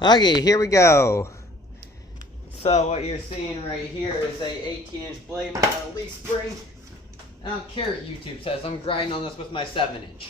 Okay, here we go. So what you're seeing right here is a 18-inch blade with a leaf spring. I don't care what YouTube says, I'm grinding on this with my 7-inch.